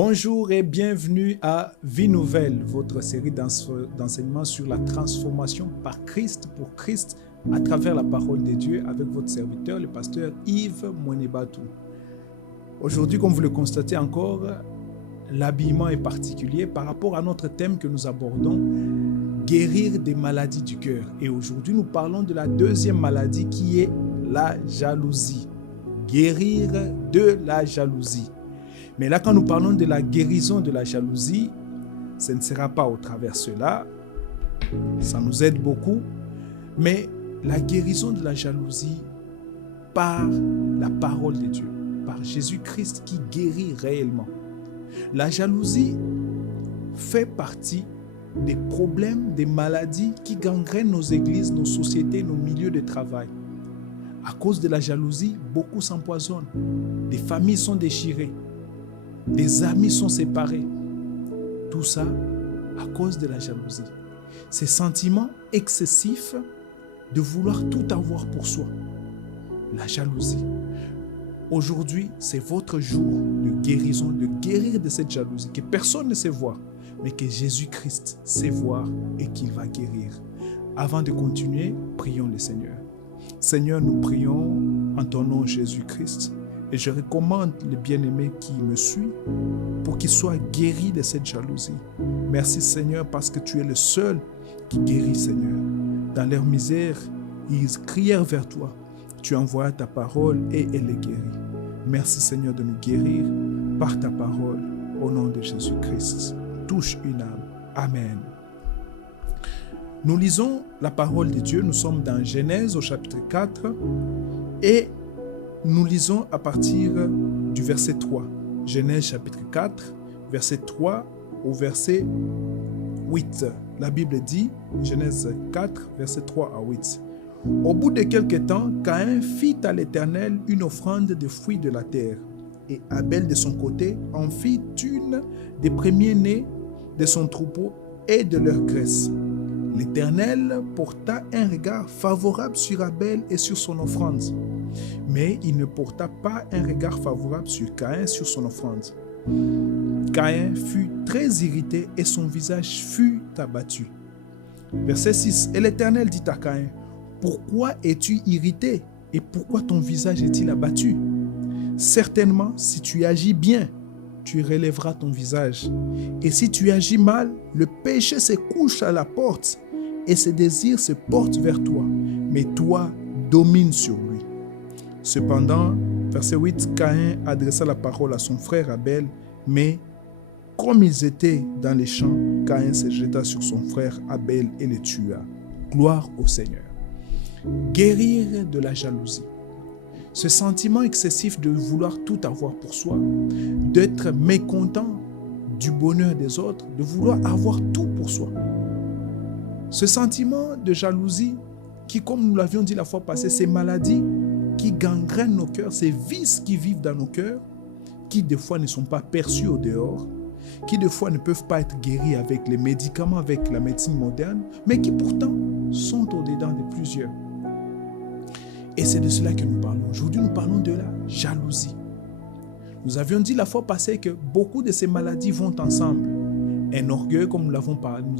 Bonjour et bienvenue à Vie Nouvelle, votre série d'enseignements sur la transformation par Christ pour Christ à travers la parole de Dieu avec votre serviteur, le pasteur Yves Mouenebatou. Aujourd'hui, comme vous le constatez encore, l'habillement est particulier par rapport à notre thème que nous abordons, guérir des maladies du cœur. Et aujourd'hui, nous parlons de la deuxième maladie qui est la jalousie. Guérir de la jalousie. Mais là, quand nous parlons de la guérison de la jalousie, ce ne sera pas au travers de cela. Ça nous aide beaucoup. Mais la guérison de la jalousie par la parole de Dieu, par Jésus-Christ qui guérit réellement. La jalousie fait partie des problèmes, des maladies qui gangrènent nos églises, nos sociétés, nos milieux de travail. À cause de la jalousie, beaucoup s'empoisonnent. Des familles sont déchirées. Des amis sont séparés. Tout ça à cause de la jalousie. Ces sentiments excessifs de vouloir tout avoir pour soi. La jalousie. Aujourd'hui, c'est votre jour de guérison, de guérir de cette jalousie que personne ne sait voir, mais que Jésus-Christ sait voir et qu'il va guérir. Avant de continuer, prions le Seigneur. Seigneur, nous prions en ton nom Jésus-Christ. Et je recommande le bien-aimé qui me suit pour qu'il soit guéri de cette jalousie. Merci Seigneur parce que tu es le seul qui guérit Seigneur. Dans leur misère, ils crièrent vers toi. Tu envoies ta parole et elle est guérie. Merci Seigneur de nous guérir par ta parole au nom de Jésus-Christ. Touche une âme. Amen. Nous lisons la parole de Dieu. Nous sommes dans Genèse au chapitre 4 et nous lisons à partir du verset 3. Genèse chapitre 4, verset 3 au verset 8. La Bible dit, Genèse 4, verset 3 à 8. Au bout de quelque temps, Caïn fit à l'Éternel une offrande de fruits de la terre. Et Abel de son côté en fit une des premiers-nés de son troupeau et de leur graisse. L'Éternel porta un regard favorable sur Abel et sur son offrande. Mais il ne porta pas un regard favorable sur Caïn, sur son offrande. Caïn fut très irrité et son visage fut abattu. Verset 6. Et l'Éternel dit à Caïn, « Pourquoi es-tu irrité et pourquoi ton visage est-il abattu? Certainement, si tu agis bien, tu relèveras ton visage. Et si tu agis mal, le péché se couche à la porte et ses désirs se portent vers toi. Mais toi, domine sur lui. » Cependant, verset 8, Caïn adressa la parole à son frère Abel, mais comme ils étaient dans les champs, Caïn se jeta sur son frère Abel et le tua. Gloire au Seigneur. Guérir de la jalousie. Ce sentiment excessif de vouloir tout avoir pour soi, d'être mécontent du bonheur des autres, de vouloir avoir tout pour soi. Ce sentiment de jalousie qui, comme nous l'avions dit la fois passée, ces maladies qui gangrènent nos cœurs, ces vices qui vivent dans nos cœurs, qui des fois ne sont pas perçus au dehors, qui des fois ne peuvent pas être guéris avec les médicaments, avec la médecine moderne, mais qui pourtant sont au-dedans de plusieurs. Et c'est de cela que nous parlons. Aujourd'hui, nous parlons de la jalousie. Nous avions dit la fois passée que beaucoup de ces maladies vont ensemble. Un orgueil, comme nous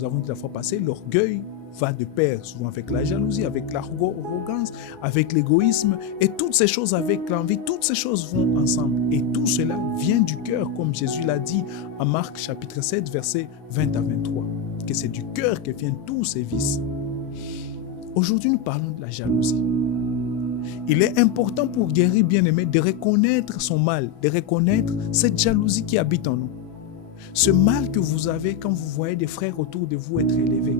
avons dit la fois passée, l'orgueil va de pair souvent avec la jalousie, avec l'arrogance, avec l'égoïsme et toutes ces choses avec l'envie, toutes ces choses vont ensemble. Et tout cela vient du cœur, comme Jésus l'a dit en Marc chapitre 7, versets 20 à 23, que c'est du cœur que viennent tous ces vices. Aujourd'hui, nous parlons de la jalousie. Il est important pour guérir bien-aimé de reconnaître son mal, de reconnaître cette jalousie qui habite en nous. Ce mal que vous avez quand vous voyez des frères autour de vous être élevés.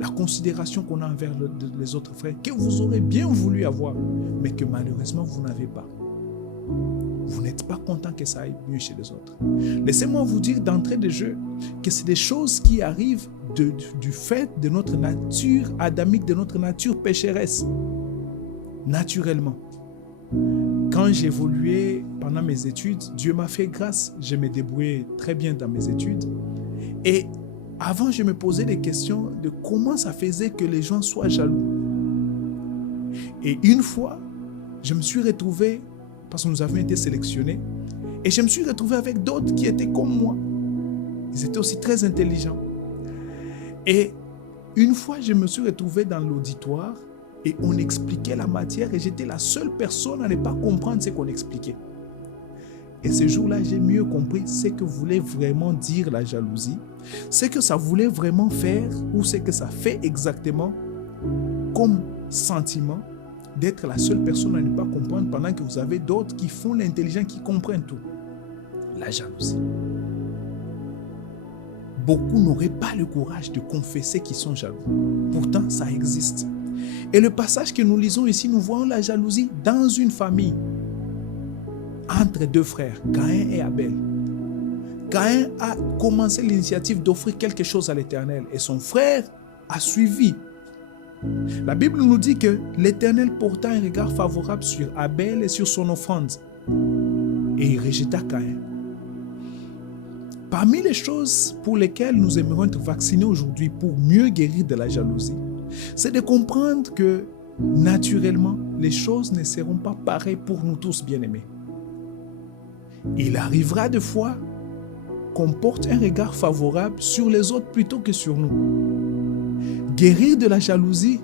La considération qu'on a envers les autres frères, que vous aurez bien voulu avoir, mais que malheureusement vous n'avez pas. Vous n'êtes pas content que ça aille mieux chez les autres. Laissez-moi vous dire d'entrée de jeu que c'est des choses qui arrivent du fait de notre nature adamique, de notre nature pécheresse. Naturellement. Quand j'évoluais pendant mes études, Dieu m'a fait grâce. Je me débrouillais très bien dans mes études. Et avant, je me posais des questions de comment ça faisait que les gens soient jaloux. Et une fois, je me suis retrouvé, parce que nous avions été sélectionnés, Et je me suis retrouvé avec d'autres qui étaient comme moi. Ils étaient aussi très intelligents. Et une fois, je me suis retrouvé dans l'auditoire et on expliquait la matière et j'étais la seule personne à ne pas comprendre ce qu'on expliquait. Et ce jour-là, j'ai mieux compris ce que voulait vraiment dire la jalousie, ce que ça voulait vraiment faire ou ce que ça fait exactement comme sentiment d'être la seule personne à ne pas comprendre pendant que vous avez d'autres qui font l'intelligent, qui comprennent tout. La jalousie. Beaucoup n'auraient pas le courage de confesser qu'ils sont jaloux. Pourtant, ça existe. Et le passage que nous lisons ici, nous voyons la jalousie dans une famille. Entre deux frères, Caïn et Abel. Caïn a commencé l'initiative d'offrir quelque chose à l'Éternel et son frère a suivi. La Bible nous dit que l'Éternel porta un regard favorable sur Abel et sur son offrande et il rejeta Caïn. Parmi les choses pour lesquelles nous aimerions être vaccinés aujourd'hui pour mieux guérir de la jalousie, c'est de comprendre que naturellement, les choses ne seront pas pareilles pour nous tous bien-aimés. Il arrivera des fois qu'on porte un regard favorable sur les autres plutôt que sur nous. Guérir de la jalousie,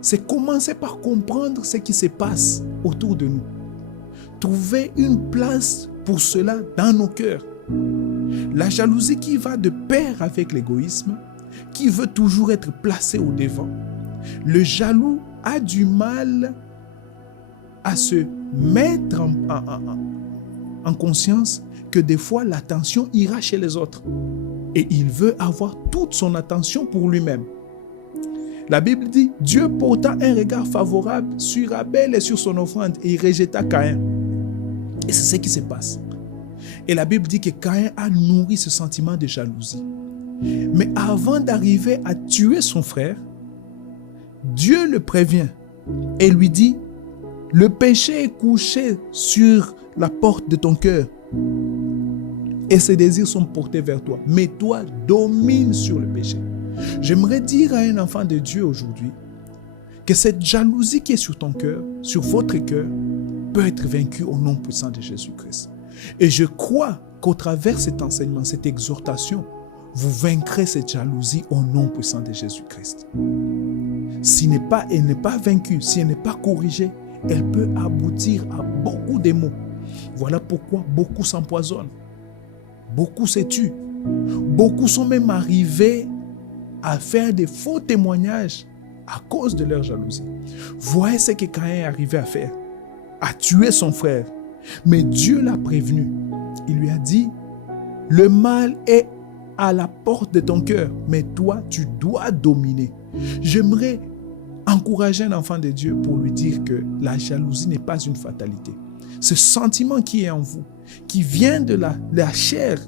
c'est commencer par comprendre ce qui se passe autour de nous. Trouver une place pour cela dans nos cœurs. La jalousie qui va de pair avec l'égoïsme, qui veut toujours être placé au devant. Le jaloux a du mal à se mettre en conscience que des fois l'attention ira chez les autres et il veut avoir toute son attention pour lui-même. La Bible dit, Dieu porta un regard favorable sur Abel et sur son offrande et il rejeta Caïn. Et c'est ce qui se passe. Et la Bible dit que Caïn a nourri ce sentiment de jalousie. Mais avant d'arriver à tuer son frère, Dieu le prévient et lui dit, le péché est couché sur la porte de ton cœur et ses désirs sont portés vers toi. Mais toi, domine sur le péché. J'aimerais dire à un enfant de Dieu aujourd'hui que cette jalousie qui est sur ton cœur, sur votre cœur, peut être vaincue au nom puissant de Jésus-Christ. Et je crois qu'au travers de cet enseignement, cette exhortation, vous vaincrez cette jalousie au nom puissant de Jésus-Christ. Si elle n'est pas vaincue, si elle n'est pas corrigée, elle peut aboutir à beaucoup de maux. Voilà pourquoi beaucoup s'empoisonnent, beaucoup se tuent, beaucoup sont même arrivés à faire des faux témoignages à cause de leur jalousie. Voyez ce que Caïn est arrivé à faire, à tuer son frère. Mais Dieu l'a prévenu. Il lui a dit, le mal est à la porte de ton cœur, mais toi, tu dois dominer. J'aimerais encourager un enfant de Dieu pour lui dire que la jalousie n'est pas une fatalité. Ce sentiment qui est en vous, qui vient de la chair,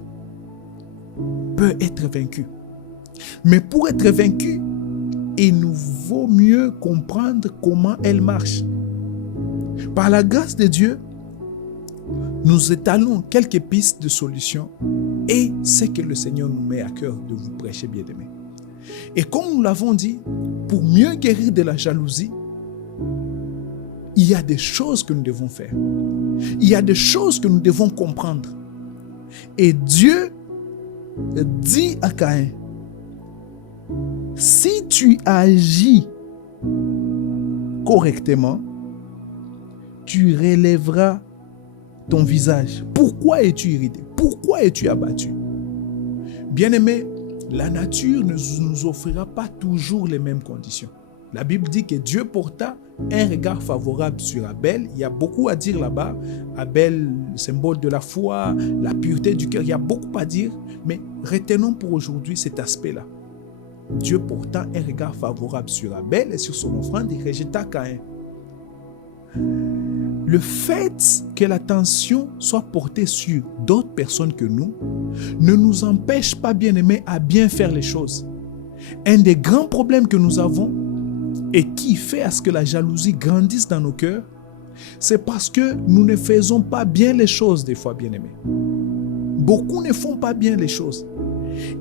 peut être vaincu. Mais pour être vaincu, il nous vaut mieux comprendre comment elle marche. Par la grâce de Dieu, nous étalons quelques pistes de solutions et c'est que le Seigneur nous met à cœur de vous prêcher, bien-aimés. Et comme nous l'avons dit, pour mieux guérir de la jalousie, il y a des choses que nous devons faire. Il y a des choses que nous devons comprendre. Et Dieu dit à Caïn, si tu agis correctement, tu relèveras ton visage. Pourquoi es-tu irrité? Pourquoi es-tu abattu? Bien-aimé, la nature ne nous offrira pas toujours les mêmes conditions. La Bible dit que Dieu porta un regard favorable sur Abel. Il y a beaucoup à dire là-bas. Abel, symbole de la foi, la pureté du cœur. Il y a beaucoup à dire, mais retenons pour aujourd'hui cet aspect-là. Dieu porta un regard favorable sur Abel et sur son offrande, il rejeta Caïn. Le fait que l'attention soit portée sur d'autres personnes que nous ne nous empêche pas, bien-aimés, à bien faire les choses. Un des grands problèmes que nous avons et qui fait à ce que la jalousie grandisse dans nos cœurs, c'est parce que nous ne faisons pas bien les choses des fois, bien-aimés. Beaucoup ne font pas bien les choses.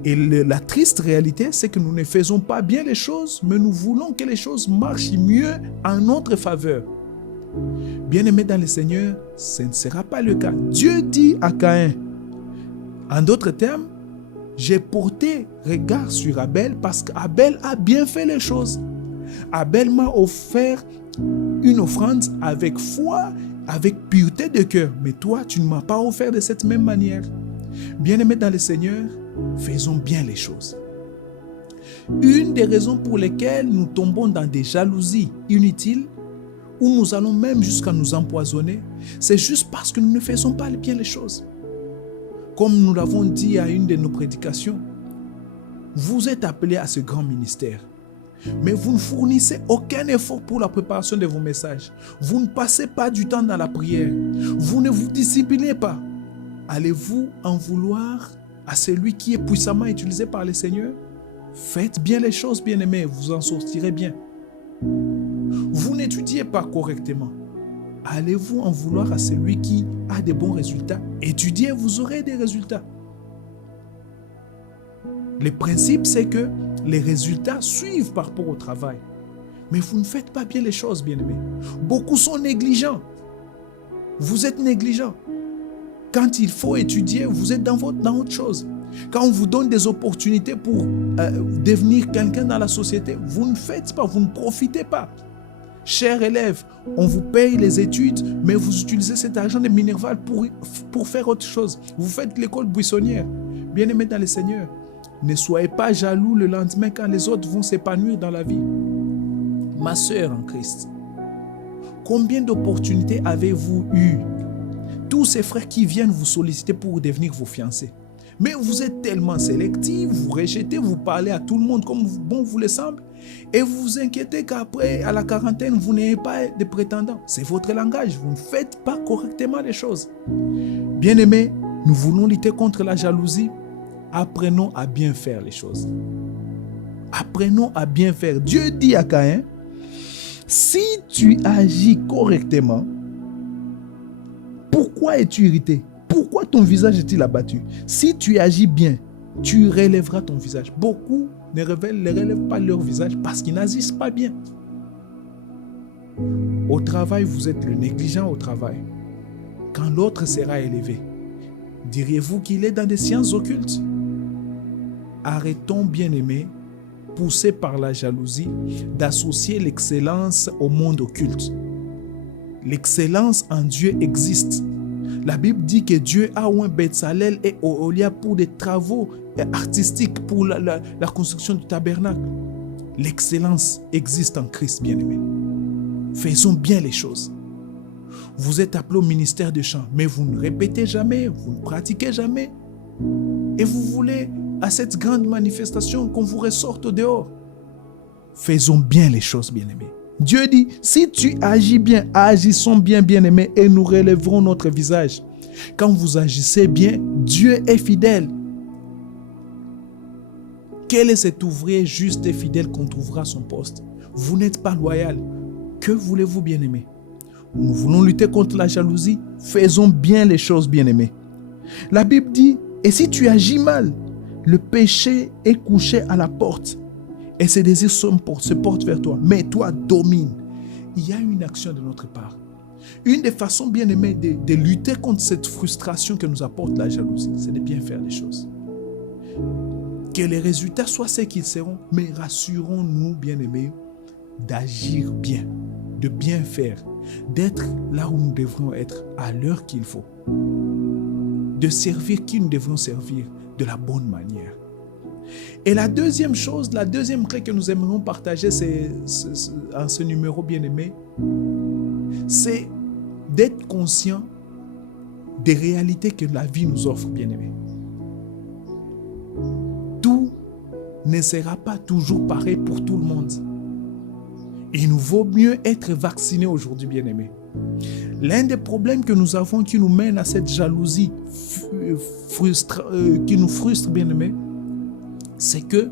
Et la triste réalité, c'est que nous ne faisons pas bien les choses, mais nous voulons que les choses marchent mieux en notre faveur. Bien-aimé dans le Seigneur, ce ne sera pas le cas. Dieu dit à Caïn, en d'autres termes, j'ai porté regard sur Abel parce qu'Abel a bien fait les choses. Abel m'a offert une offrande avec foi, avec pureté de cœur. Mais toi, tu ne m'as pas offert de cette même manière. Bien-aimé dans le Seigneur, faisons bien les choses. Une des raisons pour lesquelles nous tombons dans des jalousies inutiles, où nous allons même jusqu'à nous empoisonner, c'est juste parce que nous ne faisons pas bien les choses. Comme nous l'avons dit à une de nos prédications, vous êtes appelés à ce grand ministère, mais vous ne fournissez aucun effort pour la préparation de vos messages. Vous ne passez pas du temps dans la prière. Vous ne vous disciplinez pas. Allez-vous en vouloir à celui qui est puissamment utilisé par le Seigneur? Faites bien les choses, bien-aimés, vous en sortirez bien. Vous n'étudiez pas correctement. Allez-vous en vouloir à celui qui a de bons résultats? Étudiez, vous aurez des résultats. Le principe, c'est que les résultats suivent par rapport au travail. Mais vous ne faites pas bien les choses, bien-aimés. Beaucoup sont négligents. Vous êtes négligents. Quand il faut étudier, vous êtes dans autre chose. Quand on vous donne des opportunités pour devenir quelqu'un dans la société, vous ne faites pas, vous ne profitez pas. Chers élèves, on vous paye les études, mais vous utilisez cet argent de Minerval pour faire autre chose. Vous faites l'école buissonnière. Bien-aimés dans le Seigneur, ne soyez pas jaloux le lendemain quand les autres vont s'épanouir dans la vie. Ma sœur en Christ, combien d'opportunités avez-vous eues? Tous ces frères qui viennent vous solliciter pour devenir vos fiancés. Mais vous êtes tellement sélectif, vous rejetez, vous parlez à tout le monde comme bon vous le semble, et vous vous inquiétez qu'après, à la quarantaine, vous n'ayez pas de prétendants. C'est votre langage, vous ne faites pas correctement les choses. Bien-aimés, nous voulons lutter contre la jalousie. Apprenons à bien faire les choses. Apprenons à bien faire. Dieu dit à Caïn, si tu agis correctement, pourquoi es-tu irrité? Pourquoi ton visage est-il abattu? Si tu agis bien, tu relèveras ton visage. Beaucoup ne relèvent pas leur visage parce qu'ils n'agissent pas bien. Au travail, vous êtes le négligent au travail. Quand l'autre sera élevé, diriez-vous qu'il est dans des sciences occultes? Arrêtons, bien-aimés, poussés par la jalousie, d'associer l'excellence au monde occulte. L'excellence en Dieu existe. La Bible dit que Dieu a oint Betsalel et Oholiab pour des travaux artistiques, pour la construction du tabernacle. L'excellence existe en Christ, bien-aimé. Faisons bien les choses. Vous êtes appelé au ministère de chant, mais vous ne répétez jamais, vous ne pratiquez jamais. Et vous voulez à cette grande manifestation qu'on vous ressorte au dehors. Faisons bien les choses, bien-aimés. Dieu dit, si tu agis bien, agissons bien, bien-aimés, et nous relèverons notre visage. Quand vous agissez bien, Dieu est fidèle. Quel est cet ouvrier juste et fidèle qu'on trouvera à son poste? Vous n'êtes pas loyal. Que voulez-vous, bien-aimés? Nous voulons lutter contre la jalousie. Faisons bien les choses, bien-aimés. La Bible dit, et si tu agis mal, le péché est couché à la porte. Et ses désirs se portent vers toi. Mais toi, domine. Il y a une action de notre part. Une des façons, bien aimées, de lutter contre cette frustration que nous apporte la jalousie, c'est de bien faire les choses. Que les résultats soient ce qu'ils seront, mais rassurons-nous, bien aimés, d'agir bien, de bien faire, d'être là où nous devrions être à l'heure qu'il faut, de servir qui nous devrions servir de la bonne manière. Et la deuxième chose, la deuxième clé que nous aimerions partager en ce numéro bien-aimé, c'est d'être conscient des réalités que la vie nous offre, bien-aimé. Tout ne sera pas toujours pareil pour tout le monde. Il nous vaut mieux être vacciné aujourd'hui, bien-aimé. L'un des problèmes que nous avons qui nous mène à cette jalousie qui nous frustre, bien-aimé, c'est que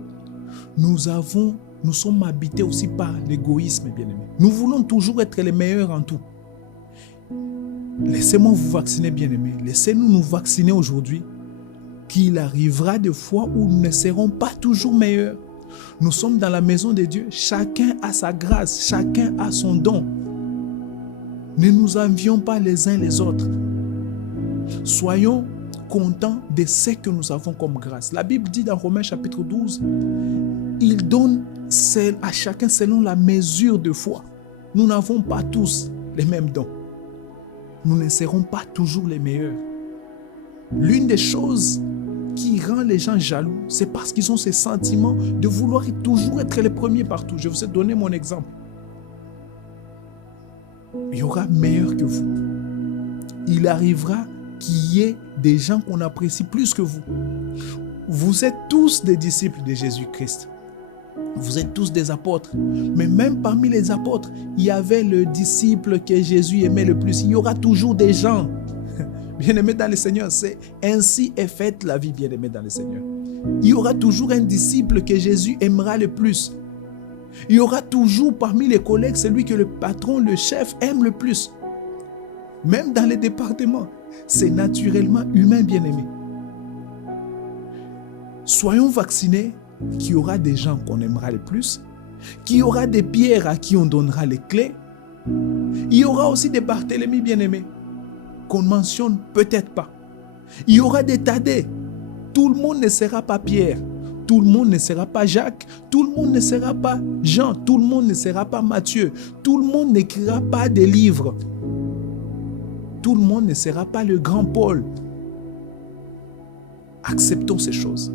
nous sommes habités aussi par l'égoïsme, bien-aimé. Nous voulons toujours être les meilleurs en tout. Laissez-moi vous vacciner, bien-aimé. Laissez-nous nous vacciner aujourd'hui, qu'il arrivera des fois où nous ne serons pas toujours meilleurs. Nous sommes dans la maison de Dieu. Chacun a sa grâce, chacun a son don. Ne nous envions pas les uns les autres. Soyons contents de ce que nous avons comme grâce. La Bible dit dans Romains chapitre 12, il donne à chacun selon la mesure de foi. Nous n'avons pas tous les mêmes dons. Nous ne serons pas toujours les meilleurs. L'une des choses qui rend les gens jaloux, c'est parce qu'ils ont ce sentiment de vouloir toujours être les premiers partout. Je vous ai donné mon exemple. Il y aura meilleur que vous. Il arrivera qu'il y ait des gens qu'on apprécie plus que vous. Vous êtes tous des disciples de Jésus-Christ. Vous êtes tous des apôtres. Mais même parmi les apôtres, il y avait le disciple que Jésus aimait le plus. Il y aura toujours des gens. Bien-aimés dans le Seigneur, c'est ainsi est faite la vie, bien-aimés dans le Seigneur. Il y aura toujours un disciple que Jésus aimera le plus. Il y aura toujours parmi les collègues celui que le patron, le chef aime le plus. Même dans les départements, c'est naturellement humain, bien-aimé. Soyons vaccinés qu'il y aura des gens qu'on aimera le plus, qu'il y aura des Pierres à qui on donnera les clés. Il y aura aussi des Barthélemy, bien-aimés, qu'on mentionne peut-être pas. Il y aura des Thaddée. Tout le monde ne sera pas Pierre. Tout le monde ne sera pas Jacques. Tout le monde ne sera pas Jean. Tout le monde ne sera pas Matthieu. Tout le monde n'écrira pas des livres. Tout le monde ne sera pas le grand Paul. Acceptons ces choses.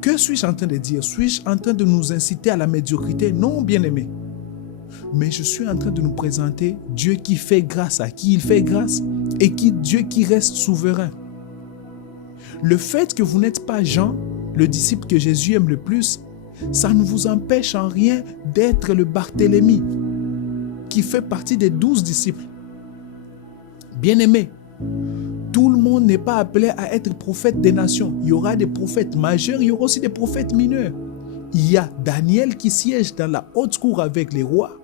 Que suis-je en train de dire? Suis-je en train de nous inciter à la médiocrité? Non, bien-aimé. Mais je suis en train de nous présenter Dieu qui fait grâce à qui il fait grâce et Dieu qui reste souverain. Le fait que vous n'êtes pas Jean, le disciple que Jésus aime le plus, ça ne vous empêche en rien d'être le Barthélemy qui fait partie des 12 disciples. Bien-aimé, tout le monde n'est pas appelé à être prophète des nations. Il y aura des prophètes majeurs, il y aura aussi des prophètes mineurs. Il y a Daniel qui siège dans la haute cour avec les rois.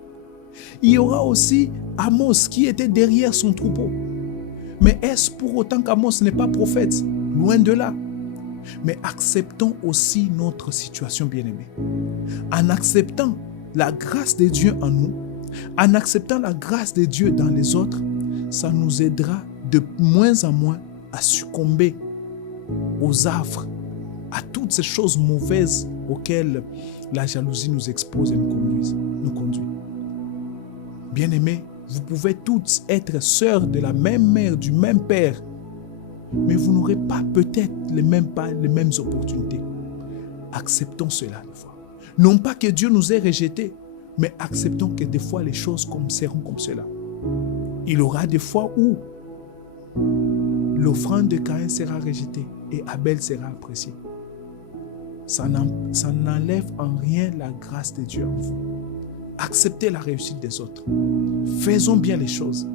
Il y aura aussi Amos qui était derrière son troupeau. Mais est-ce pour autant qu'Amos n'est pas prophète? Loin de là. Mais acceptons aussi notre situation, bien-aimée. En acceptant la grâce de Dieu en nous, en acceptant la grâce de Dieu dans les autres, ça nous aidera de moins en moins à succomber aux affres, à toutes ces choses mauvaises auxquelles la jalousie nous expose et nous conduit. Bien-aimés, vous pouvez tous être sœurs de la même mère, du même père, mais vous n'aurez pas peut-être les mêmes opportunités. Acceptons cela des fois. Non pas que Dieu nous ait rejetés, mais acceptons que des fois les choses seront comme cela. Il y aura des fois où l'offrande de Caïn sera rejetée et Abel sera apprécié. Ça n'enlève en rien la grâce de Dieu en vous. Acceptez la réussite des autres. Faisons bien les choses.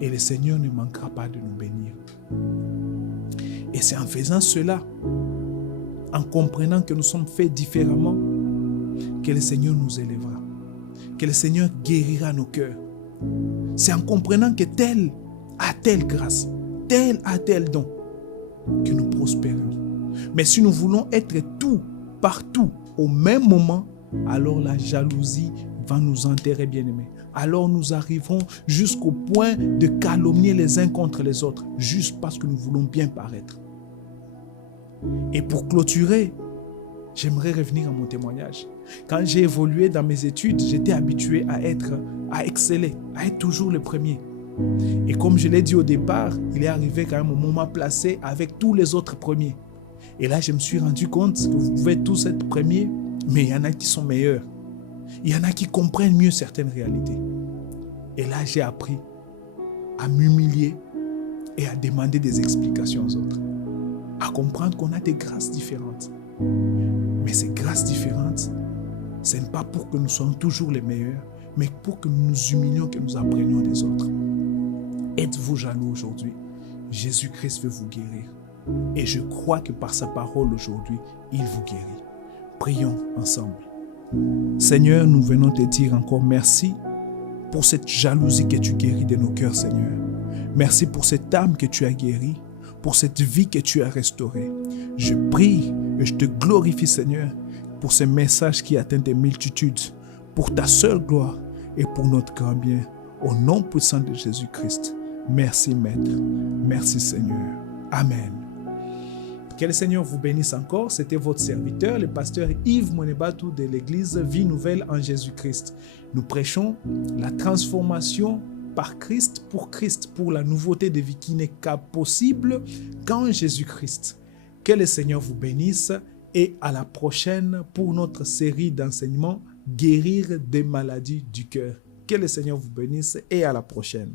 Et le Seigneur ne manquera pas de nous bénir. Et c'est en faisant cela, en comprenant que nous sommes faits différemment, que le Seigneur nous élèvera. Que le Seigneur guérira nos cœurs. C'est en comprenant que tel a telle grâce, tel a tel don, que nous prospérons. Mais si nous voulons être tout, partout, au même moment, alors la jalousie va nous enterrer, bien-aimés. Alors nous arriverons jusqu'au point de calomnier les uns contre les autres, juste parce que nous voulons bien paraître. Et pour clôturer, j'aimerais revenir à mon témoignage. Quand j'ai évolué dans mes études, j'étais habitué à exceller, à être toujours le premier. Et comme je l'ai dit au départ, il est arrivé quand même un moment placé avec tous les autres premiers. Et là, je me suis rendu compte que vous pouvez tous être premiers, mais il y en a qui sont meilleurs. Il y en a qui comprennent mieux certaines réalités. Et là, j'ai appris à m'humilier et à demander des explications aux autres. À comprendre qu'on a des grâces différentes. Mais ces grâces différentes, ce n'est pas pour que nous soyons toujours les meilleurs, mais pour que nous nous humilions, que nous apprenions des autres. Êtes-vous jaloux aujourd'hui? Jésus-Christ veut vous guérir. Et je crois que par sa parole aujourd'hui, il vous guérit. Prions ensemble. Seigneur, nous venons te dire encore merci pour cette jalousie que tu guéris de nos cœurs, Seigneur. Merci pour cette âme que tu as guérie, pour cette vie que tu as restaurée. Je prie et je te glorifie, Seigneur, pour ce message qui atteint des multitudes, pour ta seule gloire et pour notre grand bien. Au nom puissant de Jésus-Christ. Merci, Maître. Merci, Seigneur. Amen. Que le Seigneur vous bénisse encore. C'était votre serviteur, le pasteur Yves Monebatu de l'église Vie Nouvelle en Jésus-Christ. Nous prêchons la transformation par Christ, pour la nouveauté de vie qui n'est qu'à possible qu'en Jésus-Christ. Que le Seigneur vous bénisse et à la prochaine pour notre série d'enseignements Guérir des maladies du cœur. Que le Seigneur vous bénisse et à la prochaine.